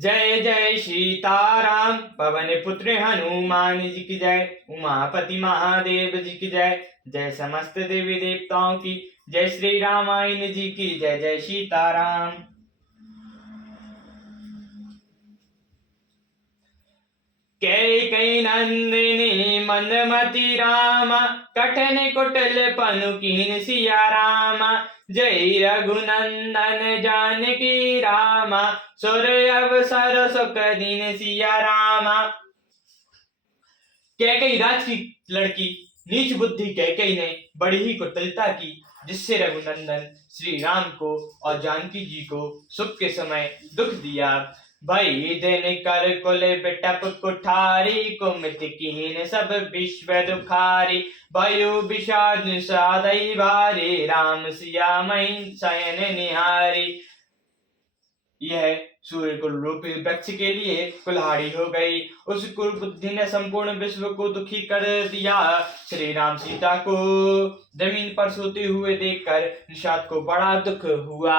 जय जय सीताराम। पवन पुत्र हनुमान जी की जय। उमापति महादेव जी की जय। जय समस्त देवी देवताओं की। जय श्री रामायण जी की जय। जय सीताराम। कैकेयी नंदिनी मंदमती रामा, कठिन कुटिल पनु कीन सिया रामा। जय रघुनंदन जानकी रामा, सुर अवसर सुख दीन सिया रामा। कैकेयी राज की लड़की नीच बुद्धि कैकेयी ने बड़ी ही कुटिलता की, जिससे रघुनंदन श्री राम को और जानकी जी को सुख के समय दुख दिया। भई दिन कर कुल बिटप कुठारी, कुमित कीन सब विश्व दुखारी। वायु विषाद सादई भारी, राम सिया मई शयन निहारी। यह सूर्य कुल रूपी वृक्ष के लिए कुल्हाड़ी हो गई। उस कुबुद्धि ने संपूर्ण विश्व को दुखी कर दिया। श्री राम सीता को जमीन पर सोते हुए देखकर निषाद को बड़ा दुख हुआ।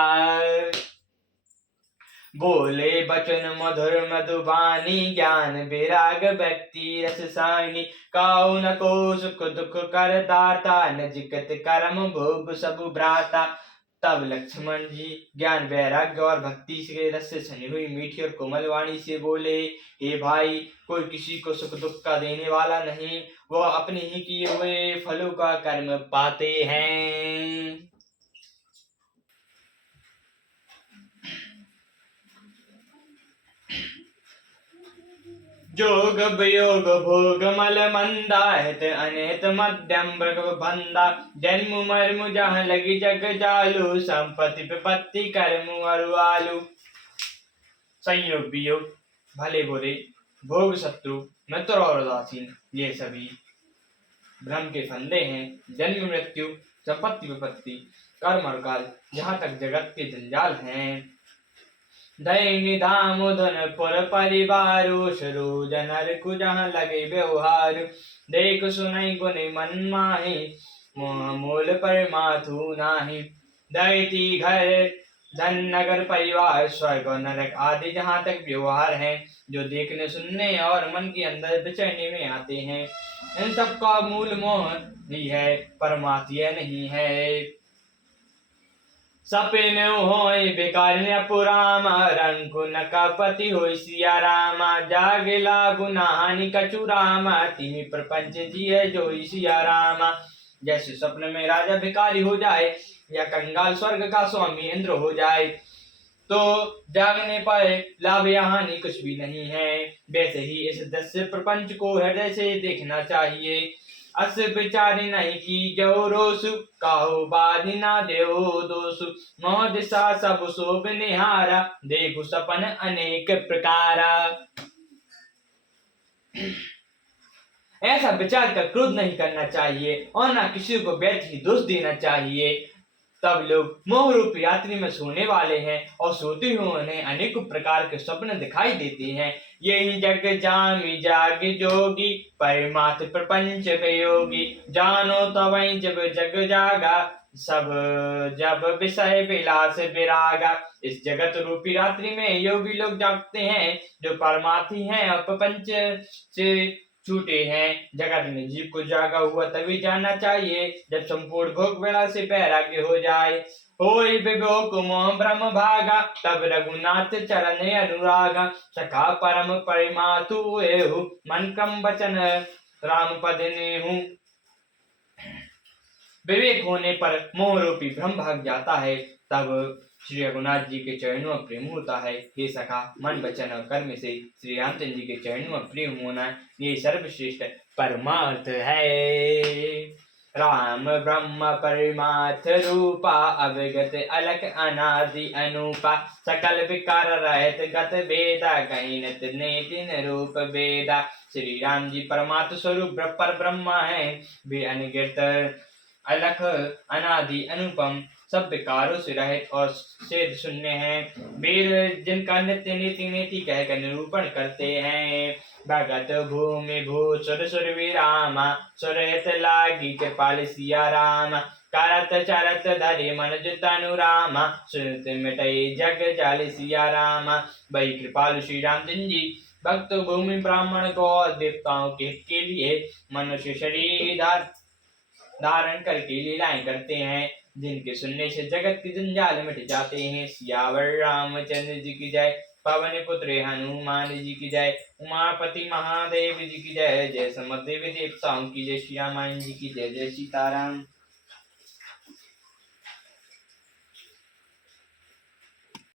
बोले बचन मधुर मधुबानी, ज्ञान विराग भक्ति रस साइनी। काऊ न को सुख दुख कर दाता, नजिकत कर्म भोग सब भ्राता। तब लक्ष्मण जी ज्ञान वैराग्य और भक्ति के रस से छनी हुई मीठी और कोमल वाणी से बोले, हे भाई, कोई किसी को सुख दुख का देने वाला नहीं, वह अपने ही किए हुए फलों का कर्म पाते हैं। जोग वियोग भोग मल मंदा, हित अनित मध्यम भंदा। जन्म मर्म जहाँ लगी जग जालू, संपत्ति विपत्ति कर्म अरुआलू। संयोग वियोग, भले बुरे, भोग शत्रु, मित्र और उदासीन, ये सभी भ्रम के फंदे हैं। जन्म मृत्यु, संपत्ति विपत्ति, कर्म और काल, जहाँ तक जगत के जंजाल हैं। दैनी धाम धन पुर परिवारो, शुरु जनर को जहाँ लगे व्यवहार। देख सुनई गुनि मन माही, मोह मूल पर माथु नाही। दैती घर धन नगर परिवार, स्वर्ग और नरक आदि जहाँ तक व्यवहार हैं, जो देखने सुनने और मन के अंदर विचरने में आते हैं, इन सब का मूल मोह ही है, परमात्मा नहीं है। सपिन होय बेकारिया पुरामा, रंगु न कपति होय सिया रामा। जागिला गुना हानि कछु रामा, तिमि प्रपंच जिय जोई सिया रामा। जैसे स्वप्न में राजा भिखारी हो जाए या कंगाल स्वर्ग का स्वामी इंद्र हो जाए, तो जागने पर लाभ या हानि कुछ भी नहीं है, वैसे ही इस दृश्य प्रपंच को हृदय से देखना चाहिए। अस विचारी नहीं की जो रोसु, काहो बाधी ना देव दोसु। मोह दिशा सब शोभ निहारा, देखु सपन अनेक प्रकारा। ऐसा विचार कर क्रोध नहीं करना चाहिए और ना किसी को व्यर्थ ही दोष देना चाहिए। तब लोग मोह रूप यात्री में सोने वाले हैं और सोते हुए उन्हें अनेक प्रकार के स्वप्न दिखाई देते हैं। यही जग जामी जाग जोगी, परमार्थ प्रपंच वियोगी। जानो तवै जब जग जागा, सब जब विषय विलास विरागा। इस जगत रूपी रात्रि में योगी लोग जागते हैं, जो परमार्थी हैं और प्रपंच से छूटे हैं। जगत में जीव को जागा हुआ तभी जानना चाहिए जब संपूर्ण भोग वेला से वैराग्य हो जाए। होय विभोग मोह ब्रह्म भागा, तब रघुनाथ चरण अनुरागा। सखा परम परिमातु एहु, मन क्रम वचन राम पद नेहु। विवेक होने पर मोह रूपी भ्रम भाग जाता है, तब श्री रघुनाथ जी के चरणों में प्रेम होता है। हे सखा, मन वचन और कर्म से श्री रामचंद्र जी के चरणों में प्रेम होना ये सर्वश्रेष्ठ परमार्थ है। राम ब्रह्म परमार्थ रूपा, अवगत अलख अनादि अनुपा। सकल विकार रहित गत वेदा, कहीं न तिन रूप वेदा। श्री राम जी परमात्म स्वरूप पर ब्रह्मा है, वे अनगिनत अलख अनादि अनुपम, सब विकारों से रहित और सेध शून्य हैं। वेद जिनका नित्य नीति नीति कहकर निरूपण करते हैं। भगत भूमि भू सुर सुर विरामा, सुरहित लागी कृपाल सिया राम। करत चरत धरे मनुज तनु रामा, सुनत मिटई जग जाल सिया रामा। वही कृपालु श्री रामचंद्र जी भक्त भूमि ब्राह्मण को देवताओं के हित के लिए मनुष्य शरीर धारण करके लीलाएं करते हैं, जिनके सुनने से जगत के जंजाल मिट जाते हैं। सियावर रामचंद्र जी की जय, पवन पुत्र हनुमान जी की जय, उमापति महादेव जी की जय, जय समस्त देवी देवताओं की जय, श्री रामायण जी की जय। जय सीताराम।